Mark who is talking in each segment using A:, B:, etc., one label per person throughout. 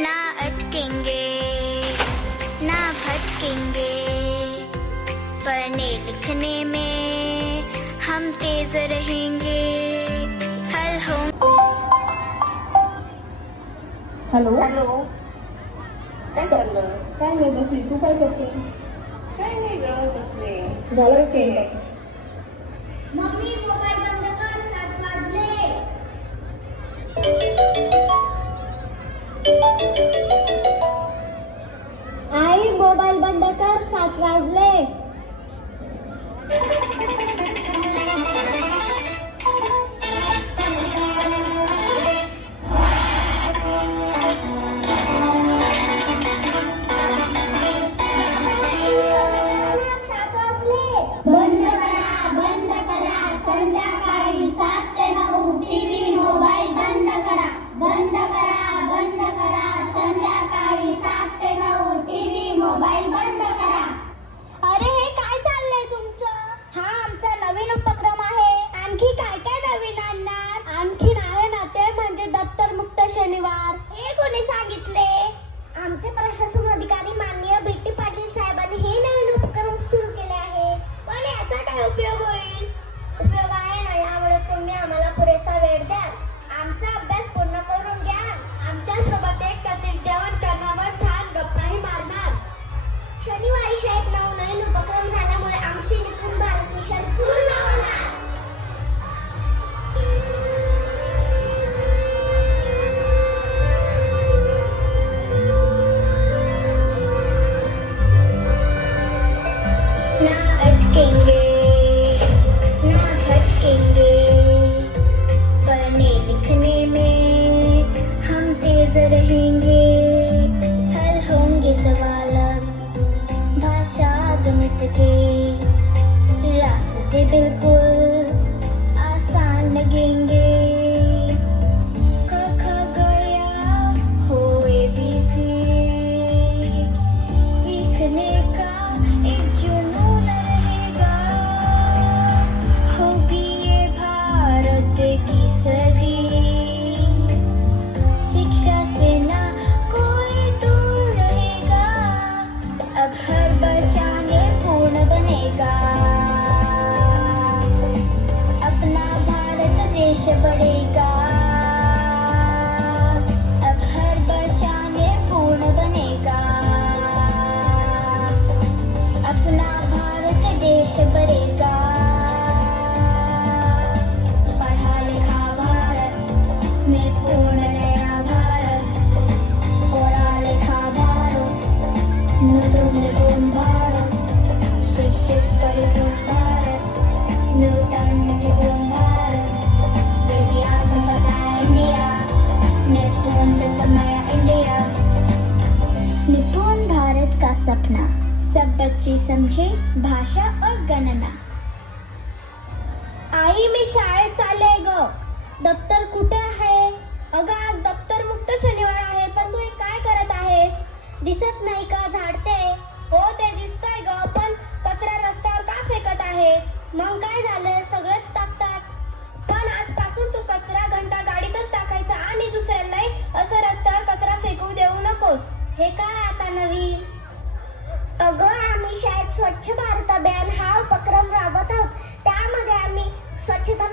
A: ना अटकेंगे ना भटकेंगे। पढ़ने लिखने में हम तेज रहेंगे। हल होंगे
B: हॅलो?
C: हॅलो। काय चाललं
B: काय नाही बसली तू काय करते
C: काय नाही ग बसले
B: झालं का स्वयंपाक?
A: मम्मी मोबाईल बंद कर सात वाजले आई मोबाईल बंद कर सात वाजले. कोणी सांगितले? आमचे प्रशासन अधिकारी माननीय बीटी पाटील साहेबांनी हे नवीन उपक्रम सुरू केले आहे. पण याचा काय उपयोग होईल? उपयोग आहे ना यामुळे तुम्ही आम्हाला पुरेसा वेळ द्या. आमचा अभ्यास पूर्ण करून घ्या. आमच्यासोबत एक कथित जेवण करण्यावर छान गप्पाही मारणार. शनिवारी शाळेत नवनवीन उपक्रम झाल्यामुळे आमचे निखून भारत मिशन पूर्ण रहेंगे हल होंगे सवाल भाषा गणित के रास्ते बिल्कुल बनेगा अपना भारत देश बढ़ेगा। सपना सब बच्चे समझे भाषा और गणना। आई मी शाळेत चालले ग. दप्तर कुठे आहे? अगं आज दप्तर मुक्त शनिवार आहे पण तू हे काय करत आहेस? दिसत नाही का झाडते हो ते दिसतंय ग पण कचरा रस्त्यावर का फेकत आहेस? मग काय झालं? स्वच्छ अभियान हा उपक्रम राबवत आहोत. त्यामध्ये आम्ही स्वच्छता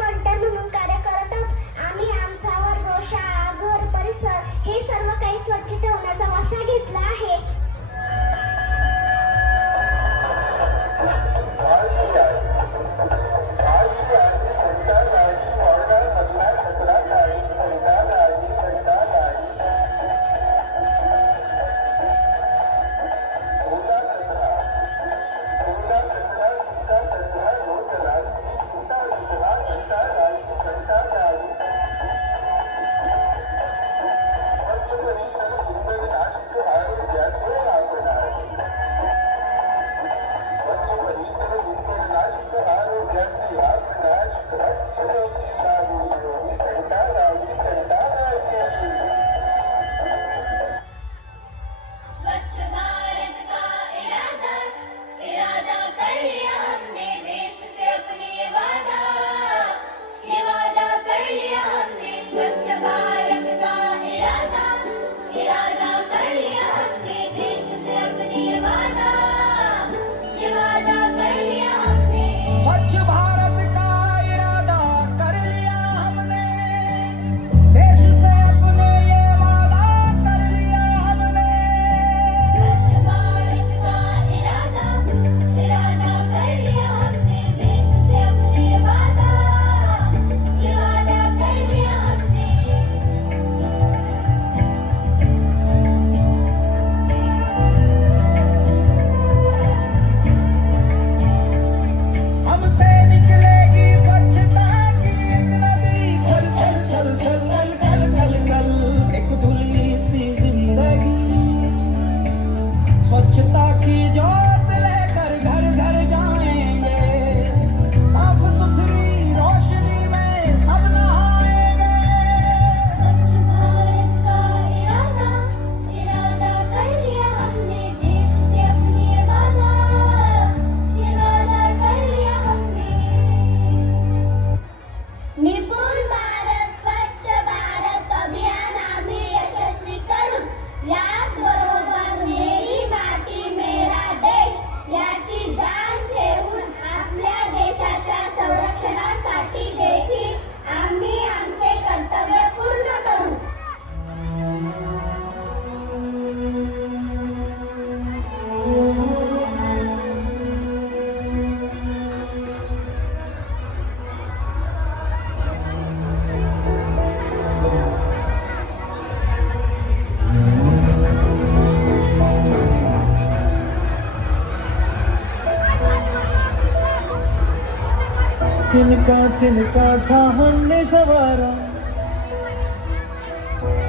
D: तिनका तिनका था हमने सवारा।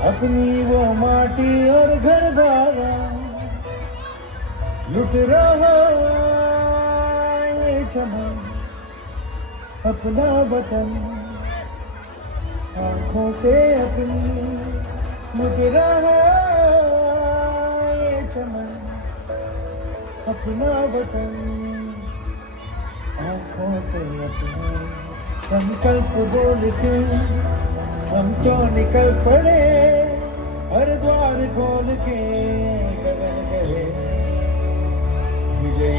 D: अपनी वो माटी और घर बारा। लुट रहा ये चमन, अपना वतन। आँखों से अपनी लुट रहा ये चमन, अपना वतन। संकल्प बोल के हम तो निकल पड़े? हर द्वार खोल के गए विजय